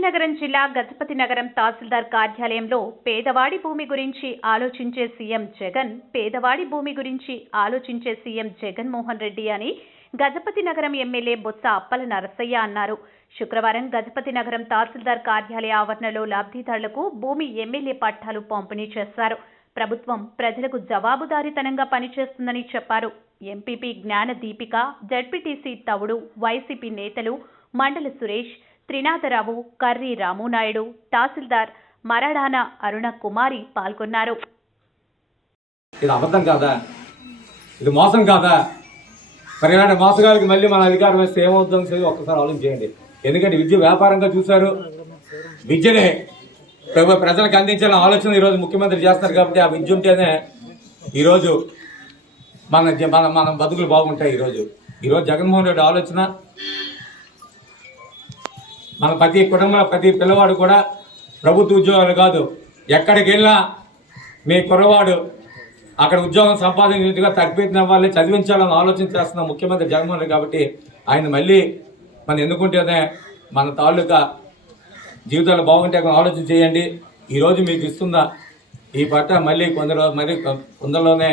విజయనగరం జిల్లా గజపతి నగరం తహసీల్దార్ కార్యాలయంలో పేదవాడి భూమి గురించి ఆలోచించే సీఎం జగన్ పేదవాడి భూమి గురించి ఆలోచించే సీఎం జగన్మోహన్ రెడ్డి అని గజపతి నగరం ఎమ్మెల్యే బొత్స అప్పల నరసయ్య అన్నారు. శుక్రవారం గజపతి నగరం తహసీల్దార్ కార్యాలయ ఆవరణలో లబ్ధిదారులకు భూమి ఎమ్మెల్యే పట్టాలు పంపిణీ చేశారు. ప్రభుత్వం ప్రజలకు జవాబుదారీతనంగా పనిచేస్తుందని చెప్పారు. ఎంపీపీ జ్ఞాన దీపిక జడ్పీటీసీ తవుడు వైసీపీ నేతలు మండల సురేష్ త్రినాథరావు కర్రి రామునాయుడు తహసీల్దార్ మరాడాన అరుణ కుమారి పాల్గొన్నారు. ఇది అబద్ధం కాదా? ఇది మోసం కాదా? మరి ఇలాంటి మోసగాళ్ళకి మళ్ళీ మన అధికారం వేస్తే ఏమవుతుందో సరే ఒక్కసారి ఆలోచించేయండి ఎందుకంటే విద్య వ్యాపారంగా చూశారు. విద్యనే ప్రజలకు అందించాలని ఆలోచన ఈరోజు ముఖ్యమంత్రి చేస్తున్నారు కాబట్టి ఆ విద్య ఉంటేనే ఈరోజు మన మన మన బతుకులు బాగుంటాయి ఈరోజు. ఈరోజు జగన్మోహన్ రెడ్డి ఆలోచన మన ప్రతి కుటుంబంలో ప్రతి పిల్లవాడు కూడా ప్రభుత్వ ఉద్యోగాలు కాదు. ఎక్కడికి వెళ్ళినా మీ కుర్రవాడు అక్కడ ఉద్యోగం సంపాదించినట్టుగా తగ్గిపోయిన వాళ్ళని చదివించాలని ఆలోచన చేస్తున్న ముఖ్యమంత్రి జగన్మోహన్ రెడ్డి కాబట్టి ఆయన మళ్ళీ మనం ఎందుకుంటేనే మన తాలూకా జీవితాలు బాగుంటే ఆలోచన చేయండి. ఈరోజు మీకు ఇస్తున్న ఈ పట్ట మళ్ళీ కొందరు మరి కొందరిలోనే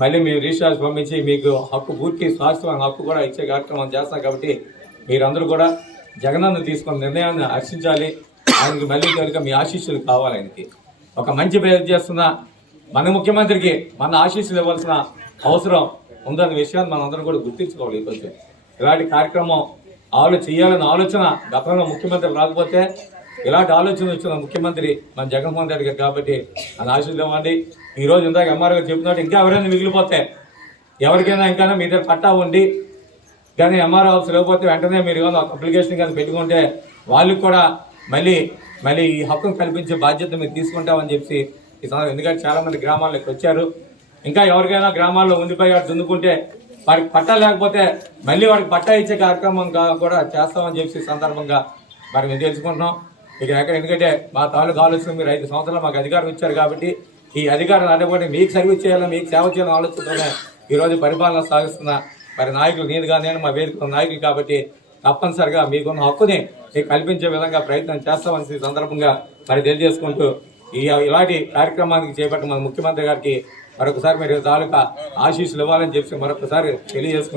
మళ్ళీ మీరు రీఛార్జ్ పంపించి మీకు హక్కు పూర్తి శాశ్వత హక్కు కూడా ఇచ్చే కార్యక్రమం చేస్తాం కాబట్టి మీరందరూ కూడా జగనన్న తీసుకున్న నిర్ణయాన్ని హర్షించాలి. ఆయనకి మళ్ళీ కనుక మీ ఆశీస్సులు కావాలి ఆయనకి. ఒక మంచి పేరు చేస్తున్న మన ముఖ్యమంత్రికి మన ఆశీస్సులు ఇవ్వాల్సిన అవసరం ఉందన్న విషయాన్ని మనందరం కూడా గుర్తించుకోవాలి ఈరోజు ఇలాంటి కార్యక్రమం ఆలో చేయాలన్న ఆలోచన గతంలో ముఖ్యమంత్రి రాకపోతే ఇలాంటి ఆలోచన వచ్చిన ముఖ్యమంత్రి మన జగన్మోహన్ రెడ్డి గారు కాబట్టి అని ఆశీస్సులు ఇవ్వండి. రోజు ఇందాక ఎంఆర్ఓ చెప్తున్నట్టు ఇంకా ఎవరైనా మిగిలిపోతే ఎవరికైనా ఇంకా మీ దగ్గర పట్టా ఉండి కానీ ఎంఆర్ఓ ఆఫీస్ లేకపోతే వెంటనే మీరు ఏమైనా ఒక అప్లికేషన్ కానీ పెట్టుకుంటే వాళ్ళకి కూడా మళ్ళీ మళ్ళీ ఈ హక్కును కల్పించే బాధ్యత మీరు తీసుకుంటామని చెప్పి ఈ సందర్భంగా ఎందుకంటే చాలామంది గ్రామాల్లోకి వచ్చారు. ఇంకా ఎవరికైనా గ్రామాల్లో ఉండిపోయి వాడు దున్నుకుంటే వారికి పట్టా లేకపోతే మళ్ళీ వాడికి పట్టా ఇచ్చే కార్యక్రమం కూడా చేస్తామని చెప్పి సందర్భంగా మరి మేము తెలుసుకుంటున్నాం. ఇక ఎక్కడ ఎందుకంటే మా తాలూకు ఆలోచన మీరు ఐదు సంవత్సరాలు మాకు అధికారం ఇచ్చారు కాబట్టి ఈ అధికారం అనుకోండి మీకు సర్వీస్ చేయాలని మీకు సేవ చేయాలని ఆలోచనతోనే ఈరోజు పరిపాలన సాగిస్తున్న మరి నాయకులు నేను కానీ నేను మా వేదిక నాయకులు కాబట్టి తప్పనిసరిగా మీకున్న హక్కుని మీకు కల్పించే విధంగా ప్రయత్నం చేస్తామని ఈ సందర్భంగా మరి తెలియజేసుకుంటూ ఈ ఇలాంటి కార్యక్రమానికి చేపట్టిన మన ముఖ్యమంత్రి గారికి మరొకసారి మీరు తాలూకా ఆశీస్సులు ఇవ్వాలని చెప్పి మరొకసారి తెలియజేసుకుంటూ